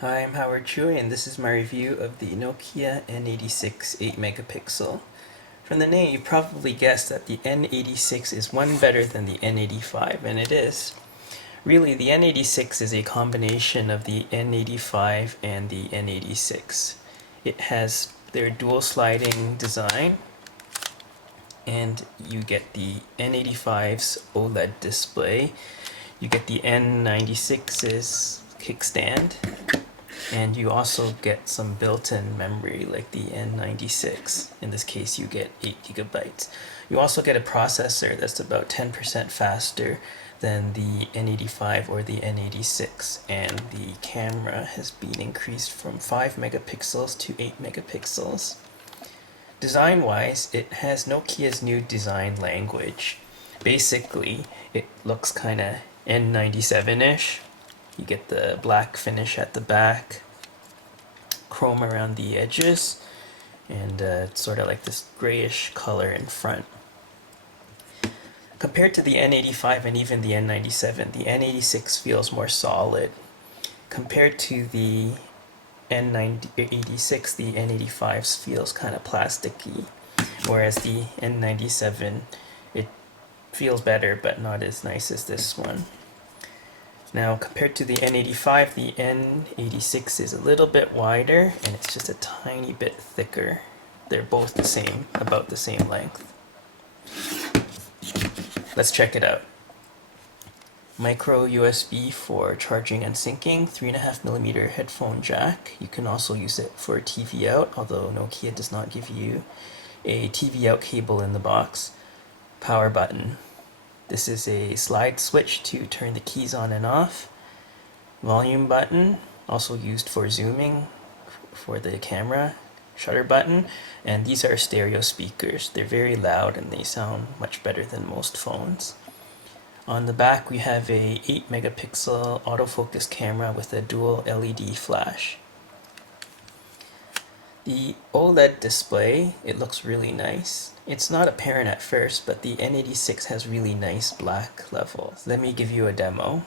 Hi, I'm Howard Choi, and this is my review of the Nokia N86 8 megapixel. From the name, you probably guessed that the N86 is one better than the N85, and it is. Really, the N86 is a combination of the N85 and the N86. It has their dual sliding design, and you get the N85's OLED display. You get the N96's kickstand, and you also get some built-in memory like the N96. In this case, you get 8 gigabytes. You also get a processor that's about 10% faster than the N85 or the N86, and the camera has been increased from 5 megapixels to 8 megapixels. Design-wise, it has Nokia's new design language. Basically, it looks kind of N97-ish. You get the black finish at the back, chrome around the edges, and sort of like this grayish color in front. Compared to the N85 and even the N97, the N86 feels more solid. Compared to the N86, the N85 feels kind of plasticky, whereas the N97, it feels better but not as nice as this one. Now, compared to the N85, the N86 is a little bit wider and it's just a tiny bit thicker. They're both the same, about the same length. Let's check it out. Micro USB for charging and syncing, 3.5mm headphone jack. You can also use it for TV out, although Nokia does not give you a TV out cable in the box. Power button. This is a slide switch to turn the keys on and off. Volume button, also used for zooming for the camera. Shutter button, and these are stereo speakers. They're very loud and they sound much better than most phones. On the back we have a 8 megapixel autofocus camera with a dual LED flash. The OLED display, it looks really nice. It's not apparent at first, but the N86 has really nice black levels. Let me give you a demo.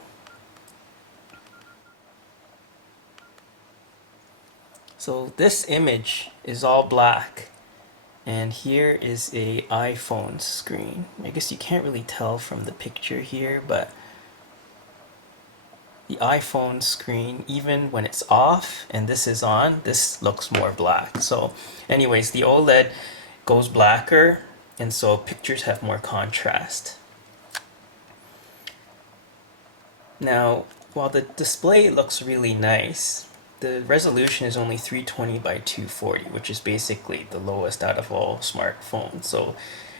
So this image is all black, and here is a iPhone screen. I guess you can't really tell from the picture here, but the iPhone screen, even when it's off and this is on, this looks more black. So anyways, the OLED goes blacker, and so pictures have more contrast. Now, while the display looks really nice, the resolution is only 320 by 240, which is basically the lowest out of all smartphones. So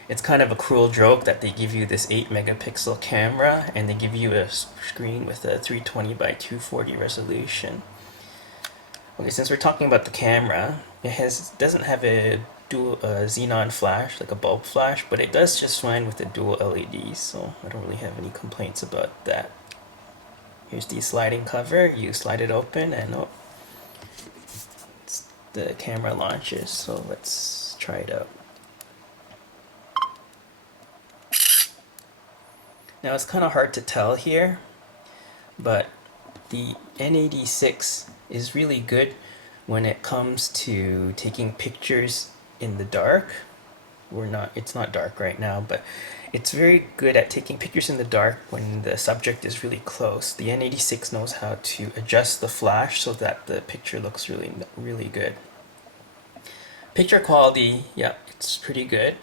it's kind of a cruel joke that they give you this 8 megapixel camera and they give you a screen with a 320 by 240 resolution. Okay, since we're talking about the camera, it doesn't have a dual xenon flash, like a bulb flash, but it does just fine with the dual LEDs, so I don't really have any complaints about that. Here's the sliding cover. You slide it open and the camera launches. So let's try it out. Now it's kind of hard to tell here, but the N86 is really good when it comes to taking pictures in the dark. It's not dark right now, but it's very good at taking pictures in the dark when the subject is really close. The N86 knows how to adjust the flash so that the picture looks really, really good. Picture quality, yeah, it's pretty good.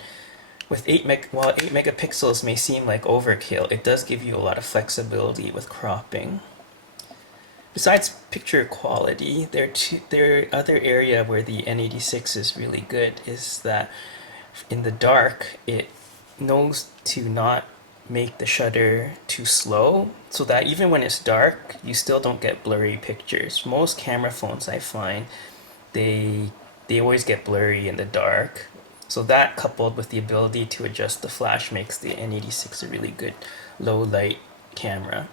While 8 megapixels may seem like overkill, it does give you a lot of flexibility with cropping. Besides picture quality, their other area where the N86 is really good is that in the dark, it knows to not make the shutter too slow, so that even when it's dark, you still don't get blurry pictures. Most camera phones, I find, they always get blurry in the dark. So that, coupled with the ability to adjust the flash, makes the N86 a really good low light camera.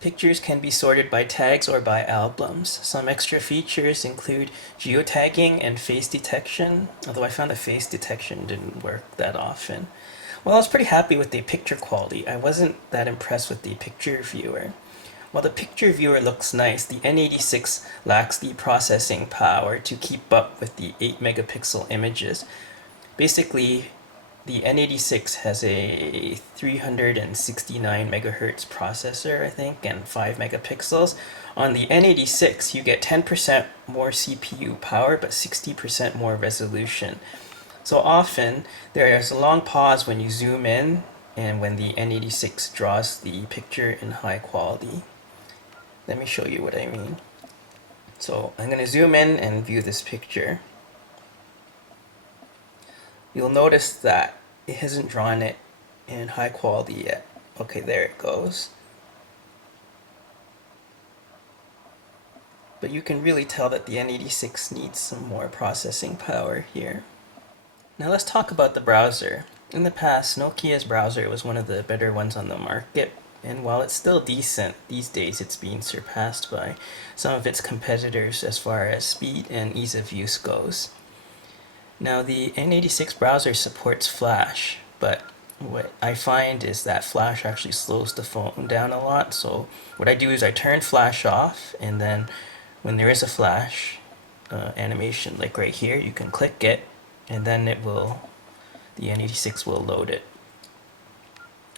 Pictures can be sorted by tags or by albums. Some extra features include geotagging and face detection, although I found the face detection didn't work that often. Well, I was pretty happy with the picture quality. I wasn't that impressed with the picture viewer. While the picture viewer looks nice, the N86 lacks the processing power to keep up with the 8 megapixel images. Basically, the N86 has a 369 megahertz processor, I think, and 5 megapixels. On the N86, you get 10% more CPU power, but 60% more resolution. So often, there is a long pause when you zoom in and when the N86 draws the picture in high quality. Let me show you what I mean. So I'm going to zoom in and view this picture. You'll notice that it hasn't drawn it in high quality yet. Okay, there it goes. But you can really tell that the N86 needs some more processing power here. Now let's talk about the browser. In the past, Nokia's browser was one of the better ones on the market, and while it's still decent, these days it's being surpassed by some of its competitors as far as speed and ease of use goes. Now the N86 browser supports Flash, but what I find is that Flash actually slows the phone down a lot. So what I do is I turn Flash off, and then when there is a Flash animation, like right here, you can click it, and then the N86 will load it.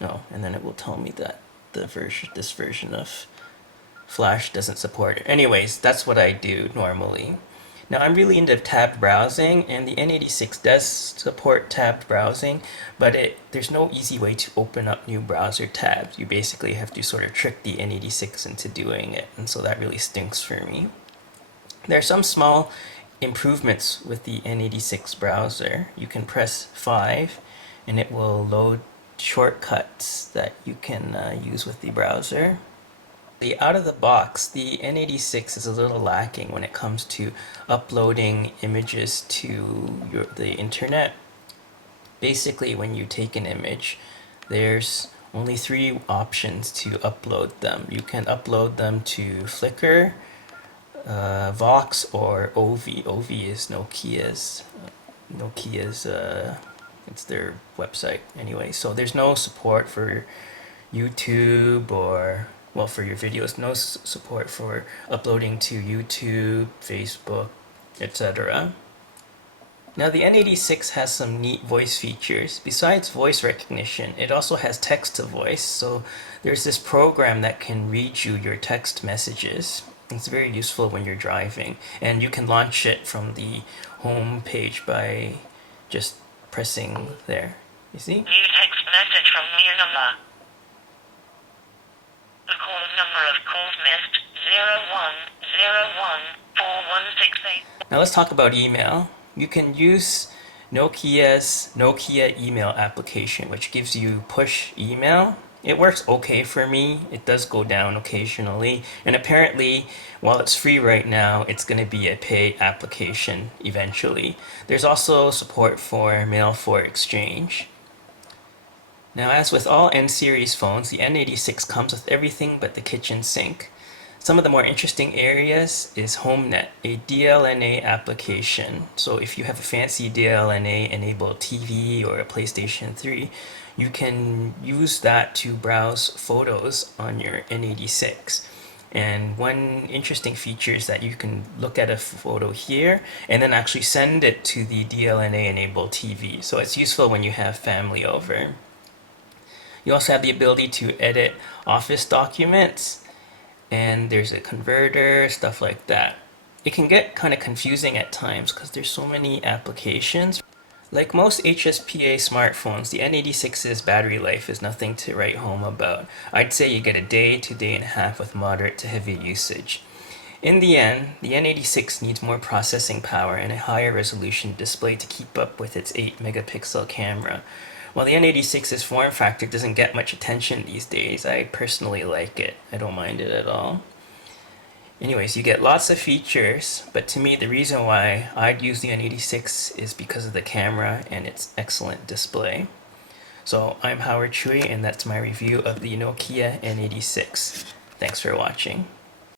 Oh, and then it will tell me that this version of Flash doesn't support it. Anyways, that's what I do normally. Now I'm really into tabbed browsing, and the N86 does support tabbed browsing, but there's no easy way to open up new browser tabs. You basically have to sort of trick the N86 into doing it, and so that really stinks for me. There are some small improvements with the N86 browser. You can press 5 and it will load shortcuts that you can use with the browser. Out of the box, the N86 is a little lacking when it comes to uploading images to the internet. Basically, when you take an image, there's only 3 options to upload them. You can upload them to Flickr, Vox, or Ovi. Ovi is Nokia's it's their website anyway. So there's no support for YouTube or, well, for your videos, no support for uploading to YouTube, Facebook, etc. Now the N86 has some neat voice features. Besides voice recognition, it also has text to voice. So there's this program that can read you your text messages. It's very useful when you're driving, and you can launch it from the home page by just pressing there. You see? New text message from Mir number. The call number of calls missed 01014168. Now let's talk about email. You can use Nokia's Nokia email application, which gives you push email. It works okay for me. It does go down occasionally, and apparently, while it's free right now, it's going to be a paid application eventually. There's also support for mail for exchange. Now, as with all N-series phones, the N86 comes with everything but the kitchen sink. Some of the more interesting areas is HomeNet, a DLNA application. So if you have a fancy DLNA-enabled TV or a PlayStation 3, you can use that to browse photos on your N86. And one interesting feature is that you can look at a photo here and then actually send it to the DLNA-enabled TV. So it's useful when you have family over. You also have the ability to edit Office documents, and there's a converter, stuff like that. It can get kind of confusing at times because there's so many applications. Like most HSPA smartphones, the N86's battery life is nothing to write home about. I'd say you get a day to day and a half with moderate to heavy usage. In the end, the N86 needs more processing power and a higher resolution display to keep up with its 8 megapixel camera. While the N86's form factor doesn't get much attention these days, I personally like it. I don't mind it at all. Anyways, you get lots of features, but to me the reason why I'd use the N86 is because of the camera and its excellent display. So I'm Howard Chui, and that's my review of the Nokia N86. Thanks for watching.